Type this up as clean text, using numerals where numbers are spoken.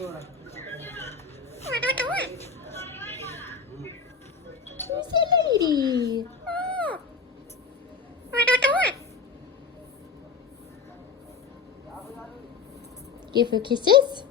What are you doing? Kissy lady. Oh. What are you doing? Give her kisses.